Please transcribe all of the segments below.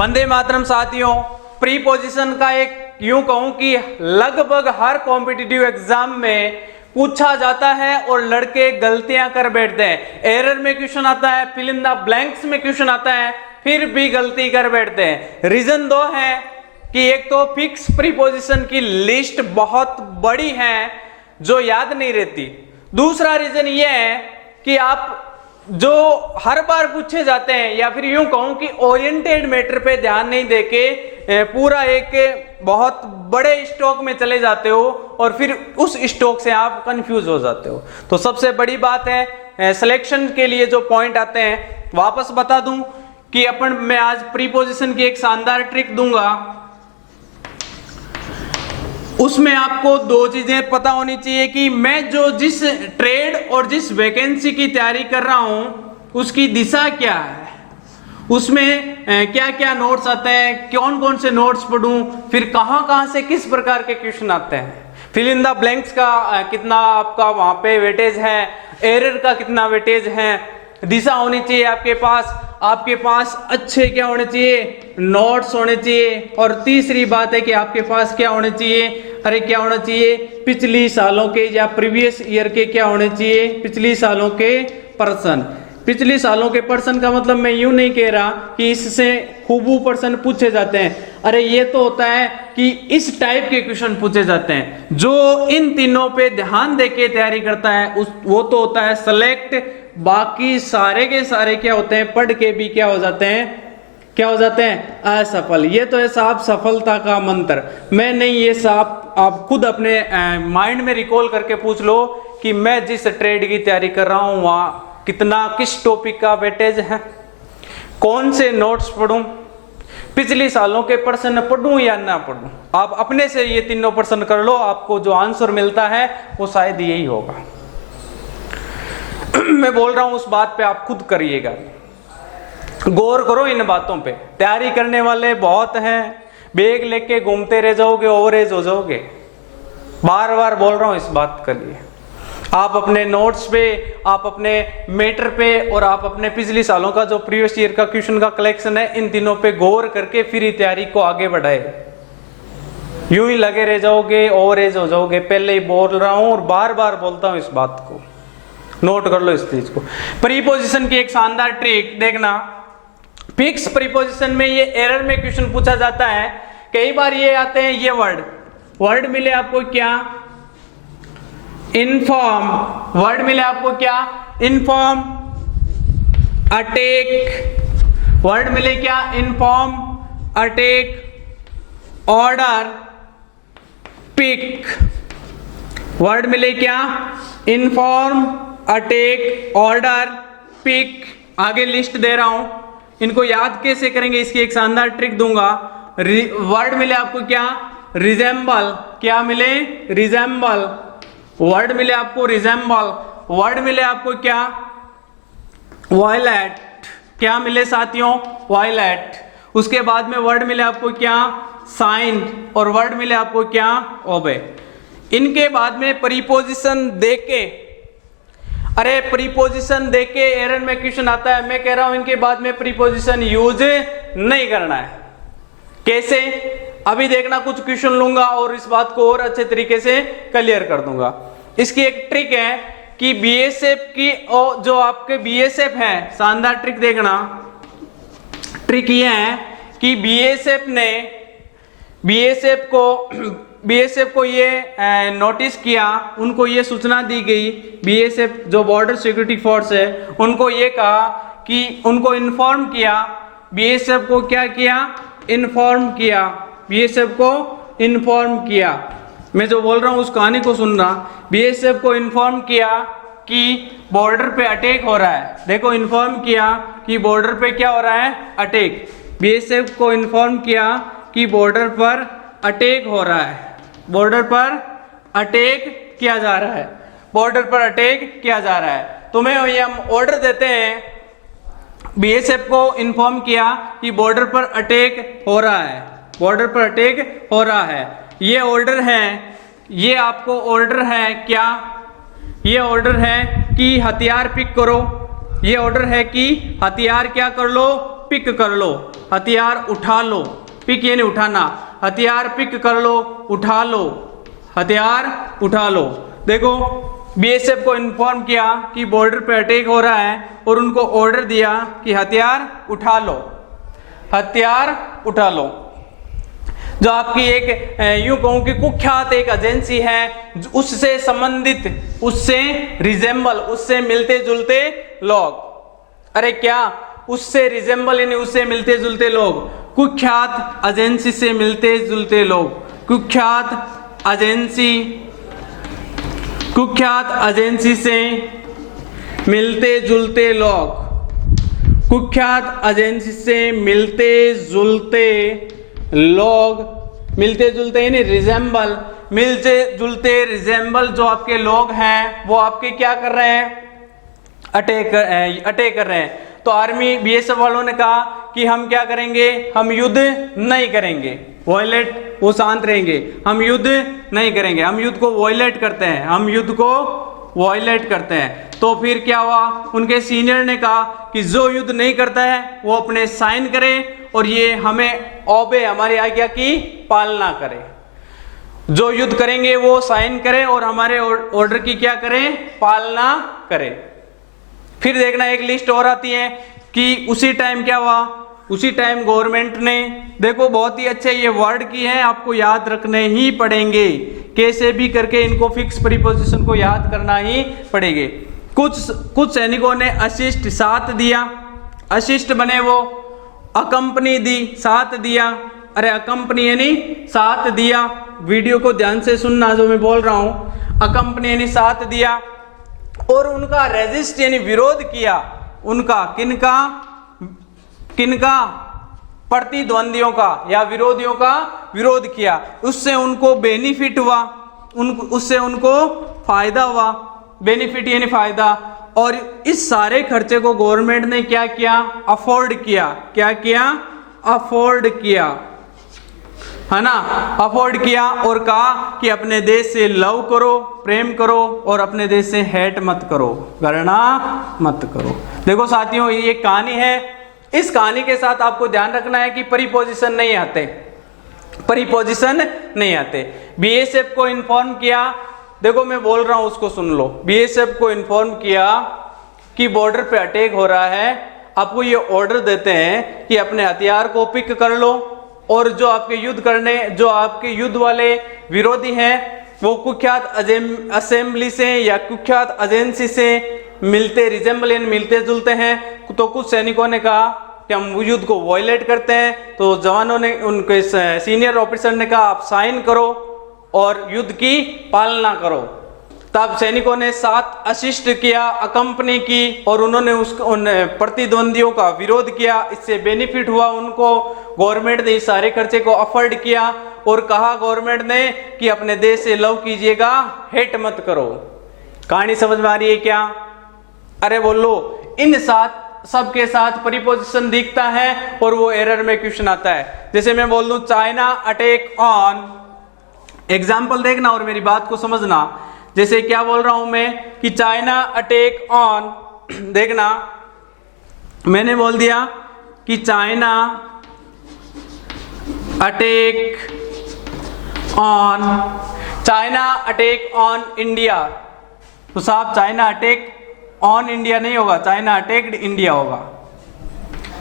वंदे मातरम साथियों, प्रीपोजिशन का एक यूं कहूं कि लगभग हर कॉम्पिटिटिव एग्जाम में पूछा जाता है और लड़के गलतियां कर बैठते हैं। एरर में क्वेश्चन आता है, फिल इन द ब्लैंक्स में क्वेश्चन आता है, फिर भी गलती कर बैठते हैं। रीजन दो है कि एक तो फिक्स प्रीपोजिशन की लिस्ट बहुत बड़ी है जो याद नहीं रहती। दूसरा रीजन यह है कि आप जो हर बार पूछे जाते हैं, या फिर यूं कहूं कि ओरिएंटेड मैटर पे ध्यान नहीं देके पूरा एक बहुत बड़े स्टॉक में चले जाते हो और फिर उस स्टॉक से आप कंफ्यूज हो जाते हो। तो सबसे बड़ी बात है सिलेक्शन के लिए जो पॉइंट आते हैं, वापस बता दूं कि मैं आज प्रीपोजिशन की एक शानदार ट्रिक दूंगा। उसमें आपको दो चीजें पता होनी चाहिए कि मैं जिस ट्रेड और जिस वैकेंसी की तैयारी कर रहा हूं उसकी दिशा क्या है, उसमें क्या क्या नोट्स आते हैं, कौन कौन से नोट्स पढ़ूं, फिर कहां कहां से किस प्रकार के क्वेश्चन आते हैं, फिल इन द ब्लैंक्स का कितना आपका वहां पे वेटेज है, एरर का कितना वेटेज है, दिशा होनी चाहिए आपके पास अच्छे क्या होने चाहिए, नोट्स होने चाहिए। और तीसरी बात है कि आपके पास क्या होने चाहिए, क्या होना चाहिए, पिछली सालों के या प्रीवियस ईयर के क्या होने चाहिए, पिछली सालों के पर्सन। पिछली सालों के पर्सन का मतलब मैं यूं नहीं कह रहा कि इससे खूबू पर्सन पूछे जाते हैं, ये तो होता है कि इस टाइप के क्वेश्चन पूछे जाते हैं। जो इन तीनों पे ध्यान देके तैयारी करता है वो तो होता है सेलेक्ट। बाकी सारे के सारे क्या होते हैं, पढ़ के भी क्या हो जाते हैं असफल। ये तो है साहब सफलता का मंत्र, मैं नहीं, ये साहब आप खुद अपने माइंड में रिकॉल करके पूछ लो कि मैं जिस ट्रेड की तैयारी कर रहा हूं वहां किस टॉपिक का वेटेज है, कौन से नोट्स पढ़ूं, पिछले सालों के प्रश्न पढ़ूं या ना पढ़ूं। आप अपने से ये तीनों प्रश्न कर लो, आपको जो आंसर मिलता है वो शायद यही होगा। मैं बोल रहा हूं उस बात पे आप खुद करिएगा, गौर करो इन बातों पे। तैयारी करने वाले बहुत हैं, बैग लेके घूमते रह जाओगे, ओवरेज हो जाओगे। बार बार बोल रहा हूं इस बात के लिए। आप अपने नोट्स पे, आप अपने मैटर पे और आप अपने पिछले सालों का जो प्रीवियस ईयर का क्वेश्चन का कलेक्शन है, इन तीनों पे गौर करके फिर ही तैयारी को आगे बढ़ाए। यूं ही लगे रह जाओगे, ओवरेज हो जाओगे। पहले ही बोल रहा हूं और बार बार बोलता हूं इस बात को, नोट कर लो इस चीज को। प्रीपोजिशन की एक शानदार ट्रिक देखना, फिक्स प्रीपोजिशन में ये एरर में क्वेश्चन पूछा जाता है। कई बार ये आते हैं, ये वर्ड मिले आपको क्या, इनफॉर्म, वर्ड मिले आपको क्या, इनफॉर्म, अटैक, वर्ड मिले क्या, inform, attack, order, pick, word मिले क्या, इनफॉर्म, अटैक, ऑर्डर, पिक। आगे लिस्ट दे रहा हूं, इनको याद कैसे करेंगे इसकी एक शानदार ट्रिक दूंगा। वर्ड मिले आपको क्या, रिजेंबल, क्या मिले, रिजेंबल, वर्ड मिले आपको रिजेंबल, वर्ड मिले आपको क्या, वायलेट, क्या मिले साथियों, वायलेट। उसके बाद में वर्ड मिले आपको क्या, साइन, और वर्ड मिले आपको क्या, ओबे। इनके बाद में प्रीपोजिशन देके, प्रीपोजिशन देके एरर में क्वेश्चन आता है। मैं कह रहा हूं इनके बाद में प्रीपोजिशन यूज नहीं करना है। कैसे, अभी देखना, कुछ क्वेश्चन लूंगा और इस बात को और अच्छे तरीके से क्लियर कर दूंगा। इसकी एक ट्रिक है कि बीएसएफ की जो आपके बीएसएफ है, शानदार ट्रिक देखना। ट्रिक ये है कि बीएसएफ को ये नोटिस किया, उनको ये सूचना दी गई, बीएसएफ जो बॉर्डर सिक्योरिटी फोर्स है उनको ये कहा कि उनको इन्फॉर्म किया, बीएसएफ को क्या किया, इन्फॉर्म किया, बीएसएफ को इन्फॉर्म किया। मैं जो बोल रहा हूं उस कहानी को सुनना। बीएसएफ को इन्फॉर्म किया कि बॉर्डर पे अटैक हो रहा है। देखो, इन्फॉर्म किया कि बॉर्डर पे क्या हो रहा है, अटैक। बीएसएफ को इन्फॉर्म किया कि बॉर्डर पर अटैक हो रहा है, बॉर्डर पर अटैक किया जा रहा है, बॉर्डर पर अटैक किया जा रहा है। तुम्हें हम ऑर्डर देते हैं, बीएसएफ को इन्फॉर्म किया कि बॉर्डर पर अटैक हो रहा है, बॉर्डर पर अटैक हो रहा है। ये ऑर्डर है, ये आपको ऑर्डर है क्या, ये ऑर्डर है कि हथियार पिक करो, ये ऑर्डर है कि हथियार क्या कर लो, पिक कर लो, हथियार उठा लो। पिक यानी उठाना, हथियार पिक कर लो, उठा लो, हथियार उठा लो। देखो बीएसएफ को इन्फॉर्म किया कि बॉर्डर पे अटैक हो रहा है और उनको ऑर्डर दिया कि हथियार उठा लो, हथियार उठा लो। जो आपकी एक यूं कहूं कि कुख्यात एक एजेंसी है, उससे संबंधित, उससे रिजेंबल, उससे मिलते जुलते लोग। अरे क्या उससे रिजेंबल यानी उससे मिलते जुलते लोग, कुख्यात एजेंसी से मिलते जुलते लोग, कुख्यात एजेंसी, कुख्यात एजेंसी से मिलते जुलते लोग, कुख्यात एजेंसी से मिलते जुलते लोग, मिलते जुलते यानी रिजेंबल, मिलते जुलते रिजेंबल जो आपके लोग हैं वो आपके क्या कर रहे हैं, अटैक कर रहे हैं। तो आर्मी बीएसएफ वालों ने कहा कि हम क्या करेंगे, हम युद्ध नहीं करेंगे, वॉयलेट, वो शांत रहेंगे, हम युद्ध नहीं करेंगे, हम युद्ध को वॉयलेट करते हैं, हम युद्ध को वॉयलेट करते हैं। तो फिर क्या हुआ, उनके सीनियर ने कहा कि जो युद्ध नहीं करता है वो अपने साइन करे और ये हमें ओबे, हमारी आज्ञा की पालना करे। जो युद्ध करेंगे वो साइन करे और हमारे ऑर्डर की क्या करें, पालना करे। फिर देखना एक लिस्ट और आती है कि उसी टाइम क्या हुआ, उसी टाइम गवर्नमेंट ने, देखो बहुत ही अच्छे ये वर्ड की है, आपको याद रखने ही पड़ेंगे, कैसे भी करके इनको फिक्स प्रीपोजिशन को याद करना ही पड़ेंगे। कुछ सैनिकों ने असिस्ट, साथ दिया, असिस्ट बने वो, अकंपनी दी, साथ दिया। अरे अकंपनी यानी साथ दिया, वीडियो को ध्यान से सुनना जो मैं बोल रहा हूं, अकंपनी यानी साथ दिया। और उनका रेजिस्ट यानी विरोध किया, उनका किनका, किनका, प्रतिद्वंदियों का या विरोधियों का विरोध किया, उससे उनको बेनिफिट हुआ, उससे उनको फायदा हुआ, बेनिफिट यानी फायदा। और इस सारे खर्चे को गवर्नमेंट ने क्या किया, अफोर्ड किया, क्या किया, अफोर्ड किया, है ना, अफोर्ड किया। और कहा कि अपने देश से लव करो, प्रेम करो और अपने देश से हेट मत करो, घृणा मत करो। देखो साथियों ये एक कहानी है, इस कहानी के साथ आपको ध्यान रखना है कि प्रीपोजिशन नहीं आते, प्रीपोजिशन नहीं आते। बीएसएफ को इन्फॉर्म किया, देखो मैं बोल रहा हूं उसको सुन लो। बीएसएफ को इन्फॉर्म किया कि बॉर्डर पे अटैक हो रहा है, आपको ये ऑर्डर देते हैं कि अपने हथियार को पिक कर लो और जो आपके युद्ध करने, जो आपके युद्ध वाले विरोधी हैं वो कुख्यात असेंबली से या कुख्यात एजेंसी से मिलते, रिजेंबल मिलते जुलते हैं। तो कुछ सैनिकों ने कहा कि हम युद्ध को वॉयलेट करते हैं, तो जवानों ने, उनके सीनियर ऑफिसर ने कहा आप साइन करो और युद्ध की पालना करो। तब सैनिकों ने साथ असिस्ट किया, अकंपनी की, और उन्होंने उन प्रतिद्वंदियों का विरोध किया, इससे बेनिफिट हुआ उनको। गवर्नमेंट ने इस सारे खर्चे को अफोर्ड किया और कहा गवर्नमेंट ने कि अपने देश से लव कीजिएगा, हेट मत करो। कहानी समझ में आ रही है क्या? अरे बोलो, इन साथ सबके साथ प्रीपोजिशन दिखता है और वो एरर में क्वेश्चन आता है। जैसे मैं बोल दूं चाइना अटैक ऑन, एग्जाम्पल देखना और मेरी बात को समझना। जैसे क्या बोल रहा हूं मैं कि चाइना अटैक ऑन, देखना मैंने बोल दिया कि China attack on, China attack on India, तो साहब चाइना अटैक ऑन इंडिया नहीं होगा, चाइना अटैक्ड इंडिया होगा,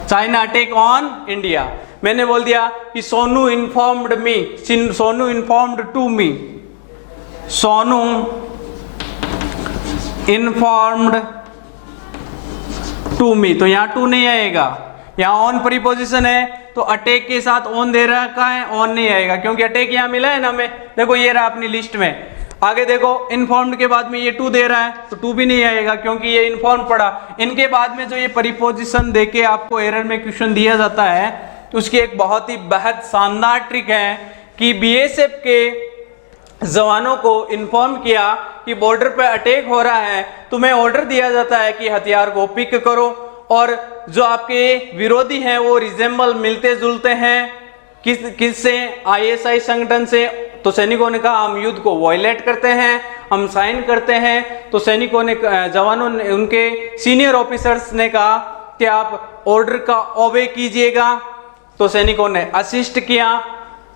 चाइना अटैक ऑन इंडिया। मैंने बोल दिया कि Sonu informed me, Sonu informed to me, Sonu informed to me, तो यहां टू नहीं आएगा, यहां ऑन प्रीपोजिशन है तो अटैक के साथ ऑन दे रखा है, ऑन नहीं आएगा क्योंकि अटैक यहां मिला है ना हमें। देखो ये रहा अपनी लिस्ट में, आगे देखो इन्फॉर्म्ड के बाद में ये टू दे रहा है तो टू भी नहीं आएगा क्योंकि ये इन्फॉर्म पड़ा। इनके बाद में जो ये प्रीपोजिशन देके आपको एरर में क्वेश्चन दिया जाता है तो उसकी एक बहुत ही बेहद शानदार ट्रिक है कि बीएसएफ के जवानों को इन्फॉर्म किया कि बॉर्डर पे अटैक हो रहा है, तुम्हें ऑर्डर दिया जाता है कि हथियार को पिक करो और जो आपके विरोधी हैं वो रिजेंबल मिलते जुलते हैं किससे, आईएसआई संगठन से। तो सैनिकों ने कहा हम युद्ध को वॉयलेट करते हैं, हम साइन करते हैं। तो सैनिकों ने, जवानों ने, उनके सीनियर ऑफिसर्स ने कहा कि आप ऑर्डर का ओबे कीजिएगा, तो सैनिकों ने असिस्ट किया,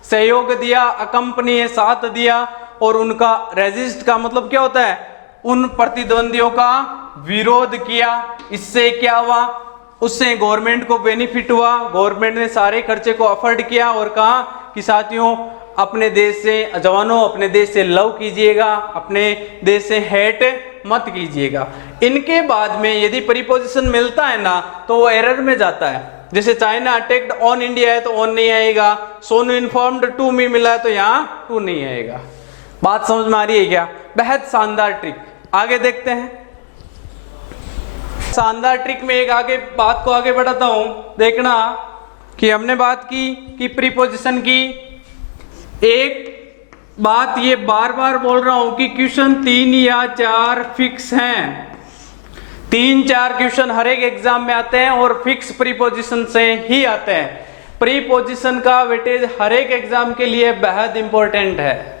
सहयोग दिया, अकम्पनी साथ दिया, और उनका रेजिस्ट का मतलब क्या होता है, उन प्रतिद्वंदियों का विरोध किया। इससे क्या हुआ, उससे गवर्नमेंट को बेनिफिट हुआ, गवर्नमेंट ने सारे खर्चे को अफोर्ड किया और कहा कि साथियों अपने देश से जवानों, अपने देश से लव कीजिएगा, अपने देश से हेट मत कीजिएगा। इनके बाद में यदि प्रीपोजिशन मिलता है ना तो वो एरर में जाता है। जैसे चाइना अटैक्ड ऑन इंडिया है तो ऑन नहीं आएगा, सोनू इन्फॉर्म्ड टू मी मिला है तो यहाँ टू नहीं आएगा। बात समझ में आ रही है क्या? बेहद शानदार ट्रिक, आगे देखते हैं। शानदार ट्रिक में एक आगे बात को आगे बढ़ाता हूं, देखना कि हमने बात की कि प्रीपोजिशन की। एक बात ये बार बार बोल रहा हूं कि क्वेश्चन 3 या 4 फिक्स हैं, 3-4 क्वेश्चन हर एक एग्जाम में आते हैं और फिक्स प्रीपोजिशन से ही आते हैं। प्रीपोजिशन का वेटेज हर एक एग्जाम के लिए बेहद इंपॉर्टेंट है।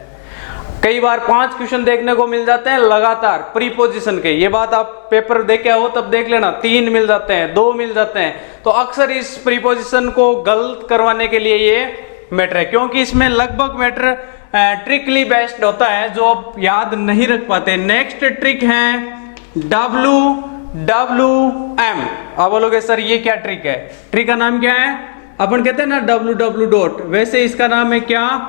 कई बार 5 क्वेश्चन देखने को मिल जाते हैं लगातार प्रीपोजिशन के, ये बात आप पेपर देखे हो तब देख लेना, 3 मिल जाते हैं, 2 मिल जाते हैं, तो अक्सर इस प्रीपोजिशन को गलत करवाने के लिए ये मैटर है, क्योंकि इसमें लगभग मैटर ट्रिकली बेस्ड होता है जो आप याद नहीं रख पाते। नेक्स्ट ट्रिक है WWM। अब बोलोगे सर ये क्या ट्रिक है? ट्रिक का नाम क्या है? अपन कहते हैं ना WW डॉट, वैसे इसका नाम है क्या?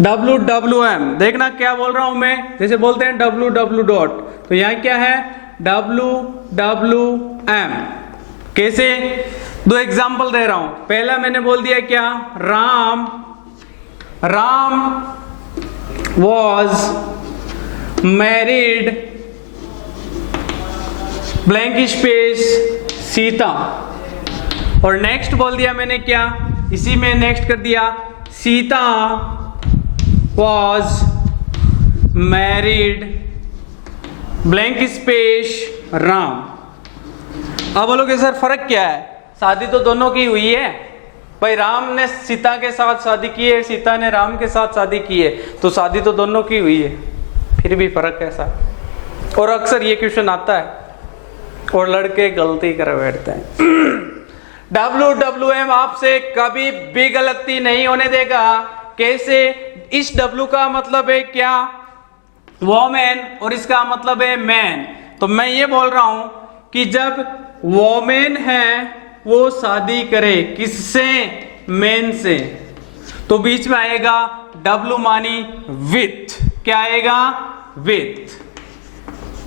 WWM। देखना क्या बोल रहा हूं मैं, जैसे बोलते हैं WW डॉट, तो यहां क्या है? WWM। कैसे? 2 एग्जाम्पल दे रहा हूं। पहला मैंने बोल दिया क्या? Ram was married blank space Sita, और नेक्स्ट बोल दिया मैंने क्या? इसी में नेक्स्ट कर दिया Sita was married blank space Ram. अब बोलोगे सर फर्क क्या है? शादी तो दोनों की हुई है भाई, राम ने सीता के साथ शादी की है, सीता ने राम के साथ शादी की है, तो शादी तो दोनों की हुई है, फिर भी फर्क कैसा? और अक्सर ये क्वेश्चन आता है और लड़के गलती कर बैठते हैं। WWM आपसे कभी भी गलती नहीं होने देगा। कैसे? इस W का मतलब है क्या? वोमेन, और इसका मतलब है मैन। तो मैं ये बोल रहा हूं कि जब वोमेन है वो शादी करे किससे? मैन से, तो बीच में आएगा W मानी विथ। क्या आएगा? विथ।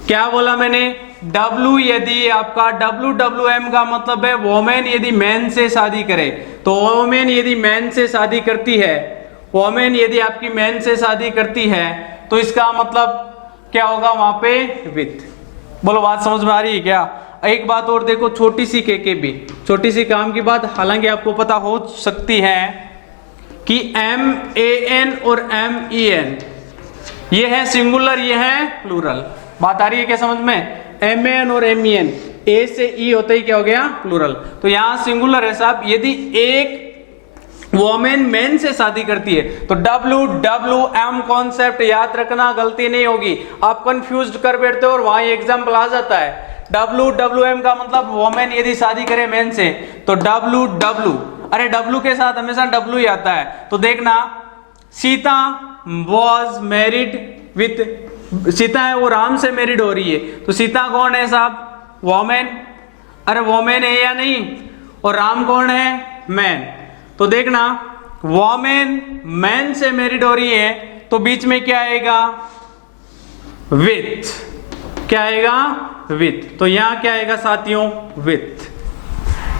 क्या बोला मैंने? W यदि आपका WWM का मतलब है वोमेन यदि मैन से शादी करे, तो वोमेन यदि मैन से शादी करती है, वोमेन यदि आपकी मैन से शादी करती है, तो इसका मतलब क्या होगा वहां पे? विथ। बोलो बात समझ में आ रही है क्या? एक बात और देखो, छोटी सी के भी, छोटी सी काम की बात, हालांकि आपको पता हो सकती है कि MAN और MEN ये है सिंगुलर, ये है प्लूरल। बात आ रही है क्या समझ में? MAN और MEN, A से E होते ही क्या हो गया? प्लूरल। तो यहां सिंगुलर है साहब। यदि एक वोमेन मैन से शादी करती है तो WWM कॉन्सेप्ट याद रखना, गलती नहीं होगी। आप कंफ्यूज कर बैठते हो और वहां एग्जाम्पल आ जाता है। WWM का मतलब वोमेन यदि शादी करे मैन से, तो WW, अरे W के साथ हमेशा W ही आता है। तो देखना, Sita was married with, Sita है वो राम से मैरिड हो रही है, तो सीता कौन है साहब? वोमेन। अरे वोमेन है या नहीं? और राम कौन है? मैन। तो देखना, वोमेन मैन से मैरिड हो रही है, तो बीच में क्या आएगा? विथ। क्या आएगा? विथ। तो यहां क्या आएगा साथियों? विथ।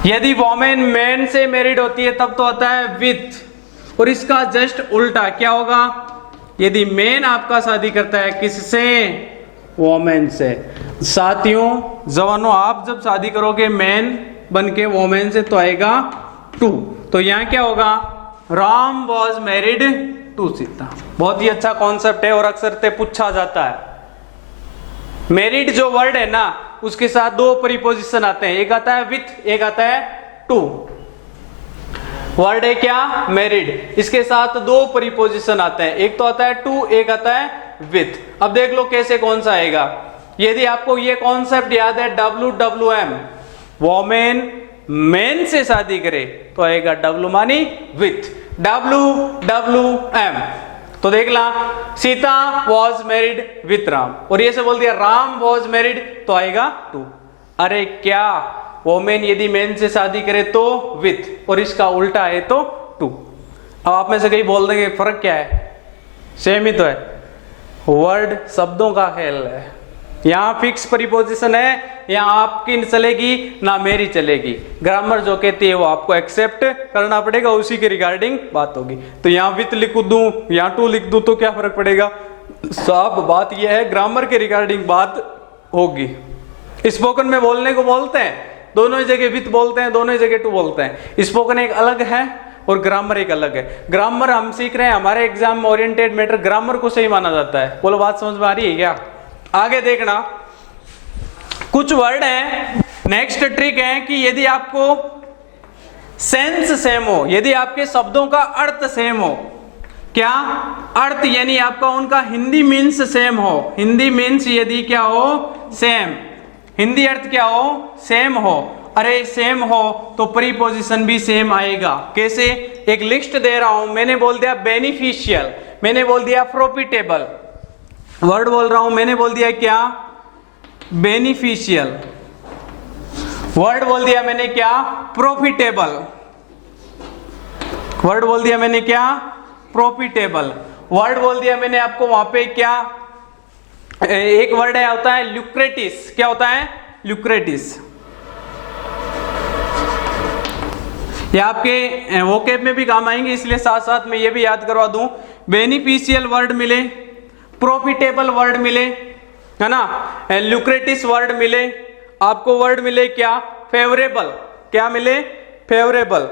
यदि वोमेन मैन से मैरिड होती है तब तो आता है विथ, और इसका जस्ट उल्टा क्या होगा? यदि मैन आपका शादी करता है किससे? वोमेन से। साथियों जवानों, आप जब शादी करोगे मैन बन के वोमेन से तो आएगा टू। तो यहां क्या होगा? Ram was married to Sita. बहुत ही अच्छा कॉन्सेप्ट है और अक्सर से पूछा जाता है। मैरिड जो वर्ड है ना, उसके साथ 2 प्रीपोजिशन आते हैं, एक आता है विथ, एक आता है टू। वर्ड है क्या? मैरिड, इसके साथ 2 प्रीपोजिशन आते हैं, एक तो आता है टू, एक आता है विथ। अब देख लो कैसे कौन सा आएगा। यदि आपको ये कॉन्सेप्ट याद है WWM, वोमेन मैन से शादी करे, तो आएगा W मानी विथ, WWM। तो देख ला, Sita was married with Ram, और ये से बोल दिया राम वॉज मैरिड, तो आएगा टू। अरे क्या, वोमेन यदि मैन से शादी करे तो विथ, और इसका उल्टा है तो टू। अब आप में से कहीं बोल देंगे फर्क क्या है, सेम ही तो है, वर्ड शब्दों का खेल है। यहाँ फिक्स प्रीपोजिशन है, यहाँ आपकी चलेगी ना मेरी चलेगी। ग्रामर जो कहती है वो आपको एक्सेप्ट करना पड़ेगा, उसी के रिगार्डिंग बात होगी। तो यहाँ विथ लिख दूं, यहाँ टू लिख दूं, तो क्या फर्क पड़ेगा? साफ बात यह है, ग्रामर के रिगार्डिंग बात होगी। स्पोकन में बोलने को बोलते हैं, दोनों ही जगह विथ बोलते हैं, दोनों ही जगह टू बोलते हैं। स्पोकन एक अलग है और ग्रामर एक अलग है। ग्रामर हम सीख रहे हैं, हमारे एग्जाम में ओरिएंटेड मैटर ग्रामर को सही माना जाता है। बोलो बात समझ में आ रही है क्या? आगे देखना, कुछ वर्ड हैं, नेक्स्ट ट्रिक है कि यदि आपको सेंस सेम हो, यदि आपके शब्दों का अर्थ सेम हो, क्या अर्थ यानी आपका उनका हिंदी मीन्स सेम हो, हिंदी मीन्स यदि क्या हो, सेम, हिंदी अर्थ क्या हो, सेम हो। अरे सेम हो तो प्रीपोजिशन भी सेम आएगा। कैसे? एक लिस्ट दे रहा हूं, मैंने बोल दिया बेनिफिशियल, मैंने बोल दिया प्रॉफिटेबल, वर्ड बोल रहा हूं, मैंने बोल दिया क्या, बेनिफिशियल, वर्ड बोल दिया मैंने क्या, प्रॉफिटेबल, वर्ड बोल दिया मैंने क्या, प्रॉफिटेबल, वर्ड बोल दिया मैंने आपको वहां पे क्या, एक वर्ड है होता है ल्यूक्रेटिस। क्या होता है? ल्यूक्रेटिस। ये आपके वोकैब में भी काम आएंगे, इसलिए साथ साथ में ये भी याद करवा दूं। बेनिफिशियल वर्ड मिले, प्रॉफिटेबल वर्ड मिले, है ना, ल्यूक्रेटिस वर्ड मिले, आपको वर्ड मिले क्या, फेवरेबल, क्या मिले, फेवरेबल,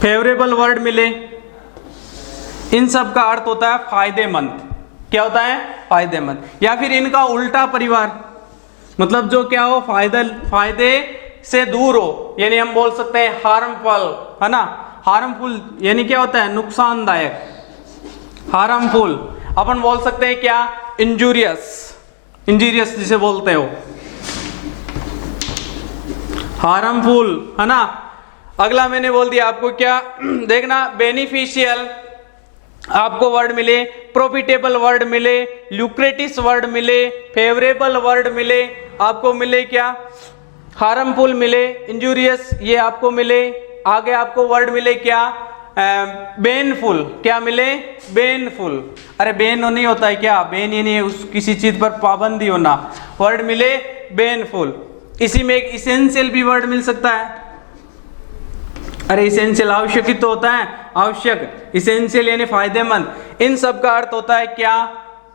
फेवरेबल वर्ड मिले। इन सब का अर्थ होता है फायदेमंद। क्या होता है? फायदेमंद। या फिर इनका उल्टा परिवार, मतलब जो क्या हो, फायदे से दूर हो, यानी हम बोल सकते हैं हार्मफुल, है ना। हार्मफुल यानी क्या होता है? नुकसानदायक, हार्मफुल। अपन बोल सकते हैं क्या, इंजूरियस, इंजूरियस जिसे बोलते हो, हार्मफुल, है ना। अगला मैंने बोल दिया आपको क्या, देखना, बेनिफिशियल आपको वर्ड मिले, प्रॉफिटेबल वर्ड मिले, ल्यूक्रेटिस वर्ड मिले, फेवरेबल वर्ड मिले, आपको मिले क्या, हार्मफुल मिले, इंजूरियस ये आपको मिले। आगे आपको वर्ड मिले क्या, बेनफुल, क्या मिले, बेनफुल। अरे बेन नहीं होता है क्या, बेन यानी उस किसी चीज पर पाबंदी होना, वर्ड मिले बेनफुल। इसी में एक इसेंशियल भी वर्ड मिल सकता है। अरे इसेंशियल आवश्यक ही तो होता है, आवश्यक, इसेंशियल यानी फायदेमंद। इन सब का अर्थ होता है क्या,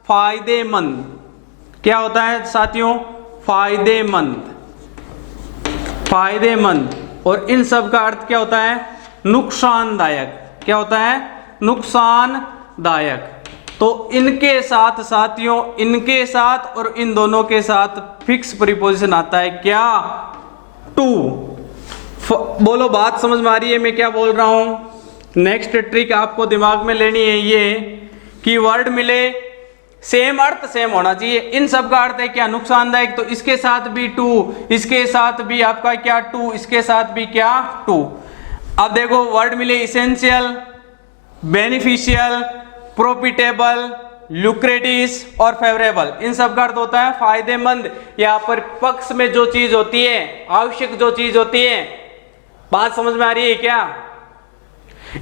फायदेमंद। क्या होता है साथियों? फायदेमंद, फायदेमंद। और इन सब का अर्थ क्या होता है? नुकसानदायक। क्या होता है? नुकसानदायक। तो इनके साथ साथियों, इनके साथ और इन दोनों के साथ फिक्स प्रीपोजिशन आता है क्या, टू। बोलो बात समझ में आ रही है मैं क्या बोल रहा हूं? नेक्स्ट ट्रिक आपको दिमाग में लेनी है ये कि वर्ड मिले, सेम अर्थ सेम होना चाहिए। इन सब का अर्थ है क्या, नुकसानदायक, तो इसके साथ भी टू, इसके साथ भी आपका क्या, टू, इसके साथ भी क्या, टू। अब देखो वर्ड मिले इसेंशियल, बेनिफिशियल, प्रॉफिटेबल, ल्यूक्रेटिस और फेवरेबल। इन सब का अर्थ होता है फायदेमंद। यहाँ पर पक्ष में जो चीज होती है, आवश्यक जो चीज होती है। बात समझ में आ रही है क्या?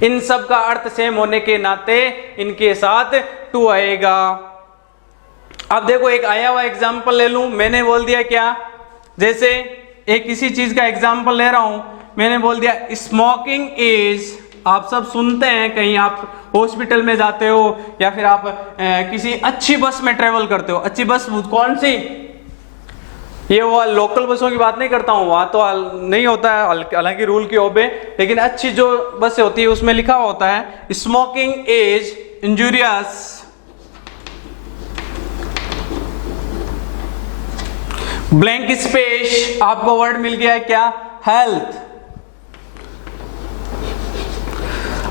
इन सब का अर्थ सेम होने के नाते इनके साथ टू आएगा। अब देखो एक आया हुआ एग्जाम्पल ले लूं, मैंने बोल दिया क्या, जैसे एक किसी चीज का एग्जाम्पल ले रहा हूं, मैंने बोल दिया स्मोकिंग इज, आप सब सुनते हैं, कहीं आप हॉस्पिटल में जाते हो या फिर आप किसी अच्छी बस में ट्रेवल करते हो। अच्छी बस कौन सी? ये वो लोकल बसों की बात नहीं करता हूँ, वहां तो नहीं होता है, हालांकि रूल की ओबे, लेकिन अच्छी जो बसें होती है उसमें लिखा होता है smoking is injurious, blank space, आपको वर्ड मिल गया क्या, हेल्थ।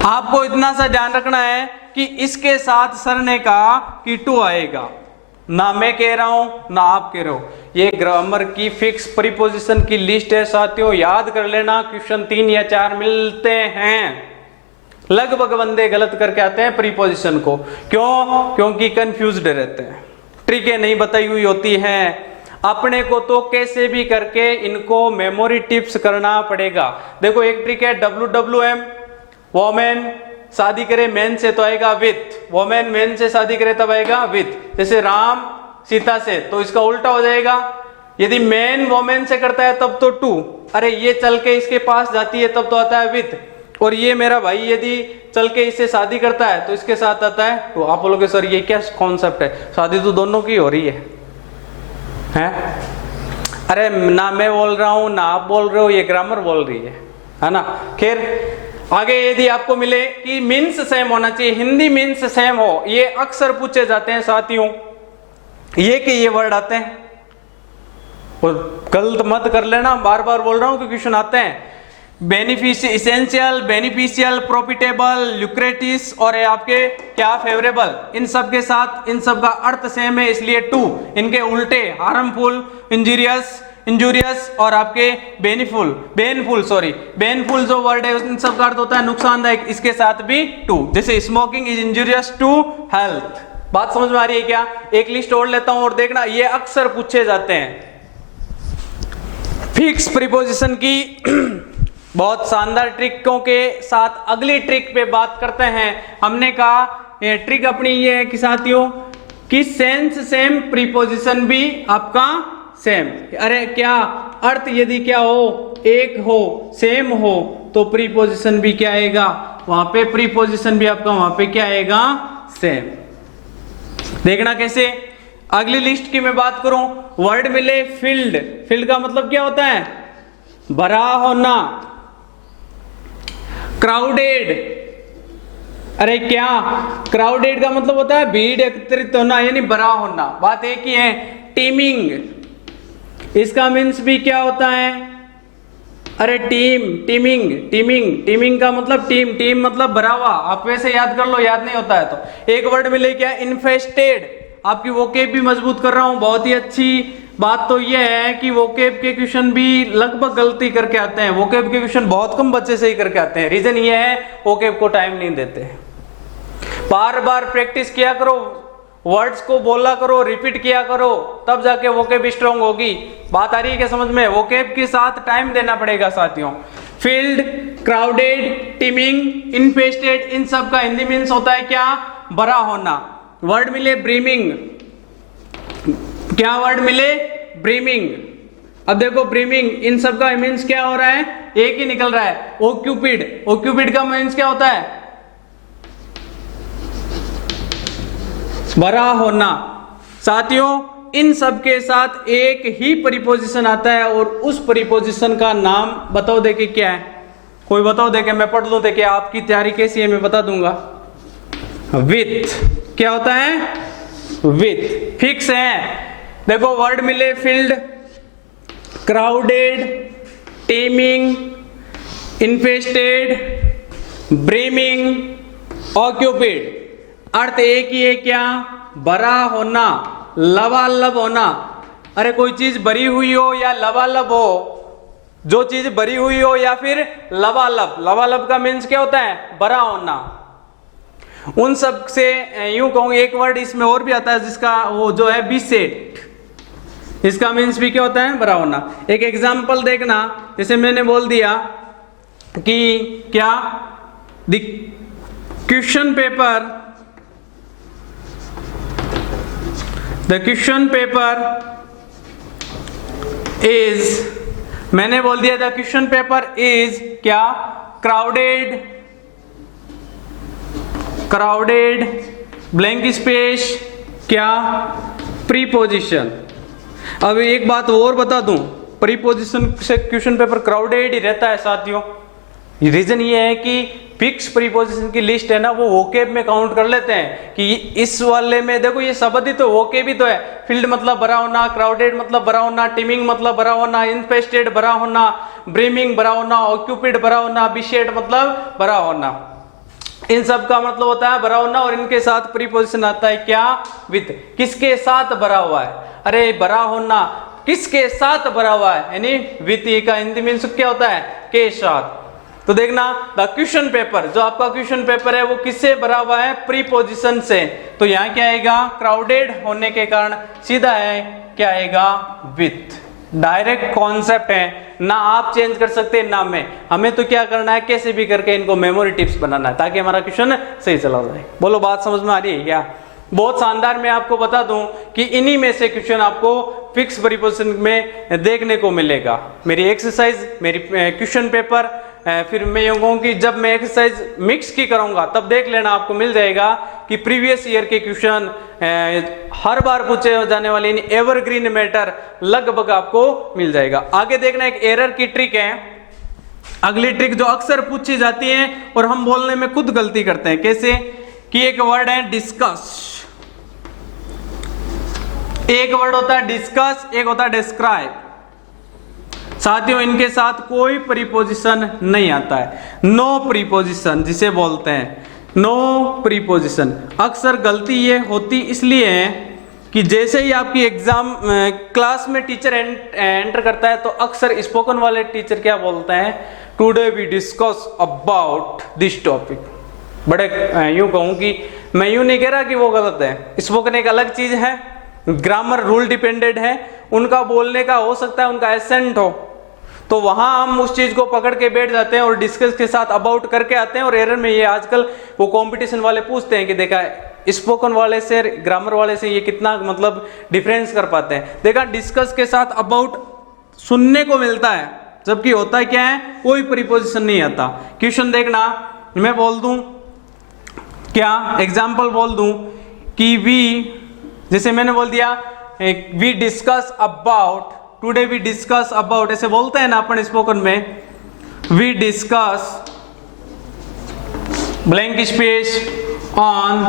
आपको इतना सा ध्यान रखना है कि इसके साथ सरने का कि टू आएगा, ना मैं कह रहा हूं ना आप कह रहे हो। ये ग्रामर की फिक्स प्रीपोजिशन की लिस्ट है साथियों, याद कर लेना। क्वेश्चन 3 या 4 मिलते हैं, लगभग बंदे गलत करके आते हैं प्रीपोजिशन को। क्यों? क्योंकि कंफ्यूज्ड रहते हैं, ट्रिकें नहीं बताई हुई होती हैं। अपने को तो कैसे भी करके इनको मेमोरी टिप्स करना पड़ेगा। देखो एक ट्रिक है WWM, वोमेन शादी करे मैन से तो आएगा विथ, वोमेन मैन से शादी करे तब आएगा विथ। जैसे राम सीता से, तो इसका उल्टा हो जाएगा। यदि मैन वोमेन से करता है तब तो टू, अरे ये चल के इसके पास जाती है तब तो आता है विथ। और ये मेरा भाई यदि चल के इससे शादी करता है तो इसके साथ आता है टू। आप बोलोगे सर ये क्या कॉन्सेप्ट है, शादी तो दोनों की हो रही है? अरे ना मैं बोल रहा हूं ना आप बोल रहे हो, ये ग्रामर बोल रही है ना। खैर आगे यदि आपको मिले कि मीन्स सेम होना चाहिए, हिंदी मीन्स सेम हो, ये अक्सर पूछे जाते हैं साथियों, ये कि ये वर्ड आते हैं। और गलत मत कर लेना, बार बार बोल रहा हूं कि क्वेश्चन आते हैं। बेनिफिशियल, इसेंशियल, बेनिफिशियल, प्रॉफिटेबल, ल्यूक्रेटिस और आपके क्या फेवरेबल, इन सब के साथ इन सब का अर्थ सेम है, इसलिए टू। इनके उल्टे हार्मफुल, इंजीरियस, इंजूरियस और आपके बेनफुल जो वर्ड है इन सब का अर्थ होता है नुकसानदायक, इसके साथ भी टू। जैसे smoking is injurious to health. बात समझ में आ रही है क्या? एक लिस्ट और लेता हूं और देखना, ये अक्सर पूछे जाते हैं। फिक्स प्रीपोजिशन की बहुत शानदार ट्रिकों के साथ अगली ट्रिक पे बात करते हैं। हमने कहा ट्रिक अपनी ये है कि साथियों कि सेंस सेम, प्रीपोजिशन भी आपका सेम। अरे क्या अर्थ यदि क्या हो, एक हो, सेम हो, तो प्रीपोजिशन भी क्या आएगा वहां पे, प्रीपोजिशन भी आपका वहां पे क्या आएगा, सेम। देखना कैसे। अगली लिस्ट की मैं बात करूं, वर्ड मिले फिल्ड। फिल्ड का मतलब क्या होता है? भरा होना। क्राउडेड, अरे क्या क्राउडेड का मतलब होता है भीड़ एकत्रित होना, यानी भरा होना, बात एक ही है। टीमिंग, इसका मीन्स भी क्या होता है? अरे टीमिंग का मतलब टीम मतलब भरा हुआ। आप वैसे याद कर लो, याद नहीं होता है तो। एक वर्ड मिले क्या? इन्फेस्टेड। आपकी वोकेब भी मजबूत कर रहा हूं, बहुत ही अच्छी बात तो यह है कि वोकेब के क्वेश्चन भी लगभग गलती करके आते हैं। वोकेब के क्वेश्चन बहुत कम बच्चे सही करके आते हैं। रीजन ये है वोकेब को टाइम नहीं देते। बार बार प्रैक्टिस किया करो, वर्ड्स को बोला करो, रिपीट किया करो, तब जाके वोकेब स्ट्रांग होगी। बात आ रही है क्या समझ में? वोकेब के साथ टाइम देना पड़ेगा साथियों। फील्ड, क्राउडेड, टीमिंग, इन्फेस्टेड, इन सब का हिंदी मीन्स होता है क्या? भरा होना। वर्ड मिले ब्रीमिंग, क्या वर्ड मिले? ब्रीमिंग। अब देखो ब्रीमिंग, इन सब का मीन्स क्या हो रहा है? एक ही निकल रहा है, ओक्यूपिड। ओक्यूपिड का मीन्स क्या होता है? भरा होना। साथियों इन सब के साथ एक ही प्रीपोजिशन आता है और उस प्रीपोजिशन का नाम बताओ देखे क्या है? कोई बताओ देखे, मैं पढ़ लूं देखे, आपकी तैयारी कैसी है मैं बता दूंगा। विथ। क्या होता है? विथ। फिक्स है। देखो वर्ड मिले फील्ड, क्राउडेड, टीमिंग, इन्फेस्टेड, ब्रीमिंग, ऑक्यूपिड। अर्थ एक ही है क्या? भरा होना, लबालब होना। अरे कोई चीज भरी हुई हो या लबालब हो, जो चीज भरी हुई हो या फिर लबालब। लबालब का मीन्स क्या होता है? भरा होना। उन सब से यूं कहूं, एक वर्ड इसमें और भी आता है जिसका वो जो है बीसेट, इसका मीन्स भी क्या होता है? भरा होना। एक एग्जाम्पल देखना, जैसे मैंने बोल दिया कि क्या द क्वेश्चन पेपर इज, मैंने बोल दिया था क्वेश्चन पेपर इज क्या? क्राउडेड, ब्लैंक स्पेस, क्या? प्रीपोजिशन। अब एक बात और बता दूं, प्रीपोजिशन से क्वेश्चन पेपर क्राउडेड ही रहता है साथियों। रीजन ये है कि फिक्स प्रीपोजिशन की लिस्ट है ना, वो वोकेब में काउंट कर लेते हैं कि इस वाले में देखो ये शब्द ही तो वोकेब ही तो है। फील्ड मतलब भरा होना, क्राउडेड मतलब भरा होना, टीमिंग मतलब भरा होना, इन्फेस्टेड भरा होना, ब्रीमिंग भरा होना, ऑक्यूपिड भरा होना, बिशेड मतलब भरा होना। इन सब का मतलब होता है भरा होना, और इनके साथ प्रीपोजिशन आता है क्या, विथ। किसके साथ भरा हुआ है, अरे भरा होना किसके साथ भरा हुआ है, यानी विथ का हिंदी में क्या होता है, के साथ। तो देखना द क्वेश्चन पेपर, जो आपका क्वेश्चन पेपर है वो किससे भरा हुआ है, प्रीपोजिशन से। तो यहाँ क्या आएगा, क्राउडेड होने के कारण सीधा है क्या आएगा, विथ। डायरेक्ट कॉन्सेप्ट है, ना आप चेंज कर सकते ना मैं, हमें तो क्या करना है, कैसे भी करके इनको मेमोरी टिप्स बनाना है ताकि हमारा क्वेश्चन सही चला जाए। बोलो बात समझ में आ रही है क्या? बहुत शानदार। मैं आपको बता दूं कि इन्हीं में से क्वेश्चन आपको फिक्स प्रीपोजिशन में देखने को मिलेगा। मेरी एक्सरसाइज, मेरी क्वेश्चन पेपर, फिर मैं यूं कहूं कि जब मैं एक्सरसाइज मिक्स की करूंगा तब देख लेना, आपको मिल जाएगा कि प्रीवियस ईयर के क्वेश्चन हर बार पूछे जाने वाले एवरग्रीन मैटर लगभग आपको मिल जाएगा। आगे देखना एक एरर की ट्रिक है, अगली ट्रिक जो अक्सर पूछी जाती है और हम बोलने में खुद गलती करते हैं। कैसे कि एक वर्ड है डिस्कस, एक वर्ड होता है डिस्कस, एक होता है डिस्क्राइब। साथियों इनके साथ कोई प्रीपोजिशन नहीं आता है, नो प्रीपोजिशन जिसे बोलते हैं, नो प्रीपोजिशन। अक्सर गलती ये होती इसलिए है कि जैसे ही आपकी एग्जाम क्लास में टीचर एंटर करता है तो अक्सर स्पोकन वाले टीचर क्या बोलते हैं, today we discuss about this topic. बड़े यूं कहूं कि मैं यूं नहीं कह रहा कि वो गलत है, स्पोकन एक अलग चीज है, ग्रामर रूल डिपेंडेंट है, उनका बोलने का हो सकता है उनका एसेंट हो, तो वहां हम उस चीज को पकड़ के बैठ जाते हैं और डिस्कस के साथ अबाउट करके आते हैं। और एरर में ये आजकल वो कंपटीशन वाले पूछते हैं कि देखा स्पोकन वाले से ग्रामर वाले से ये कितना मतलब डिफरेंस कर पाते हैं। देखा डिस्कस के साथ अबाउट सुनने को मिलता है, जबकि होता है क्या है, कोई प्रीपोजिशन नहीं आता। क्वेश्चन देखना, मैं बोल दूं क्या, एग्जाम्पल बोल दूं कि वी, जैसे मैंने बोल दिया we discuss about, today we discuss about, ऐसे बोलते हैं ना अपन स्पोकन में, we discuss blank space on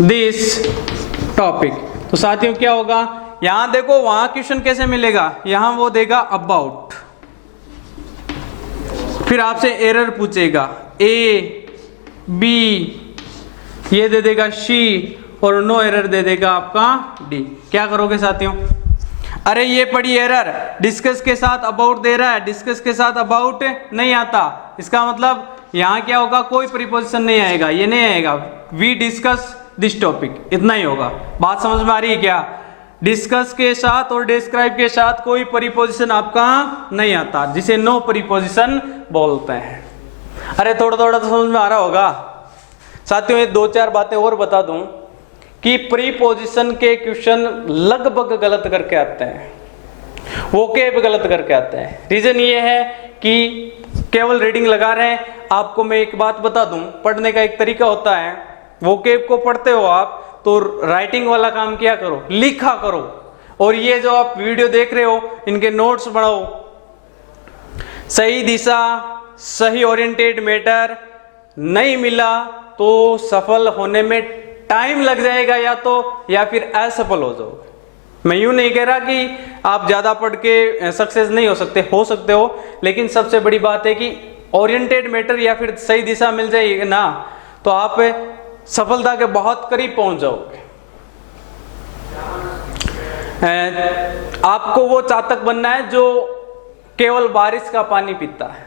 this topic. तो साथियों क्या होगा, यहां देखो वहां क्वेश्चन कैसे मिलेगा, यहां वो देगा अबाउट, फिर आपसे एरर पूछेगा, ए बी ये दे देगा शी, और नो एरर दे देगा आपका डी। क्या करोगे साथियों, अरे ये पड़ी एरर, डिस्कस के साथ अबाउट दे रहा है, डिस्कस के साथ अबाउट नहीं आता, इसका मतलब यहां क्या होगा, कोई प्रीपोजिशन नहीं आएगा, ये नहीं आएगा, वी डिस्कस दिस टॉपिक, इतना ही होगा। बात समझ में आ रही है क्या? डिस्कस के साथ और डिस्क्राइब के साथ कोई प्रीपोजिशन आपका नहीं आता, जिसे नो प्रीपोजिशन बोलते हैं। अरे थोड़ा थोड़ा तो समझ में आ रहा होगा साथियों। ये दो चार बातें और बता दूं कि प्रीपोजिशन के क्वेश्चन लगभग गलत करके आते हैं, वोकेब गलत करके आते हैं। रीजन ये है कि केवल रीडिंग लगा रहे हैं। आपको मैं एक बात बता दूं, पढ़ने का एक तरीका होता है, वोकेब को पढ़ते हो आप तो राइटिंग वाला काम क्या करो, लिखा करो, और ये जो आप वीडियो देख रहे हो इनके नोट्स बनाओ। सही दिशा, सही ओरिएंटेड मैटर नहीं मिला तो सफल होने में टाइम लग जाएगा, या फिर असफल हो जाओगे। मैं यूं नहीं कह रहा कि आप ज्यादा पढ़ के सक्सेस नहीं हो सकते हो, लेकिन सबसे बड़ी बात है कि ओरिएंटेड मैटर या फिर सही दिशा मिल जाएगी ना तो आप सफलता के बहुत करीब पहुंच जाओगे। आपको वो चातक बनना है जो केवल बारिश का पानी पीता है,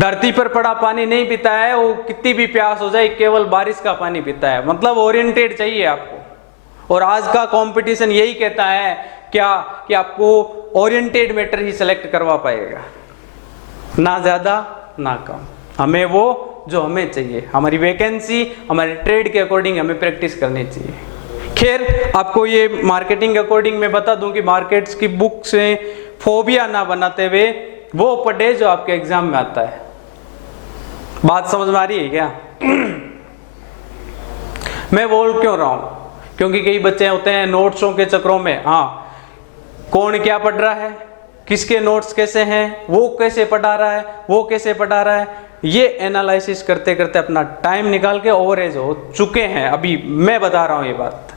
धरती पर पड़ा पानी नहीं पीता है, वो कितनी भी प्यास हो जाए केवल बारिश का पानी पीता है। मतलब ओरिएंटेड चाहिए आपको, और आज का कंपटीशन यही कहता है क्या कि आपको ओरिएंटेड मैटर ही सिलेक्ट करवा पाएगा, ना ज्यादा ना कम। हमें वो जो हमें चाहिए, हमारी वैकेंसी हमारे ट्रेड के अकॉर्डिंग हमें प्रैक्टिस करनी चाहिए। खैर आपको ये मार्केटिंग के अकॉर्डिंग मैं बता दूं कि मार्केट्स की बुक से फोबिया ना बनाते हुए वो पढ़े जो आपके एग्जाम में आता है। बात समझ में आ रही है क्या? मैं बोल क्यों रहा हूं, क्योंकि कई बच्चे होते हैं नोट्सों के चक्रों में, हाँ कौन क्या पढ़ रहा है, किसके नोट्स कैसे हैं, वो कैसे पढ़ा रहा है, वो कैसे पढ़ा रहा है, ये एनालिसिस करते करते अपना टाइम निकाल के ओवरेज हो चुके हैं। अभी मैं बता रहा हूं ये बात,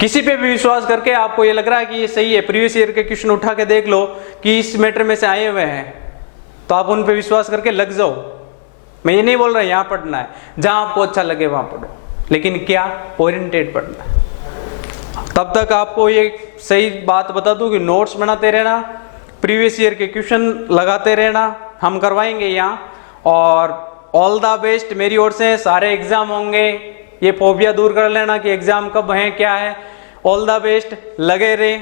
किसी पे भी विश्वास करके आपको ये लग रहा है कि ये सही है, प्रीवियस ईयर के क्वेश्चन उठा के देख लो कि इस मैटर में से आए हुए हैं, तो आप उन पे विश्वास करके लग जाओ। मैं ये नहीं बोल रहा यहाँ पढ़ना है, जहां आपको अच्छा लगे वहां पढ़ो, लेकिन क्या ओरिएंटेड पढ़ना है। तब तक आपको ये सही बात बता दूं कि नोट्स बनाते रहना, प्रीवियस ईयर के क्वेश्चन लगाते रहना, हम करवाएंगे यहाँ। और ऑल द बेस्ट मेरी ओर से। सारे एग्जाम होंगे, ये फोबिया दूर कर लेना कि एग्जाम कब है क्या है। ऑल द बेस्ट, लगे रहे।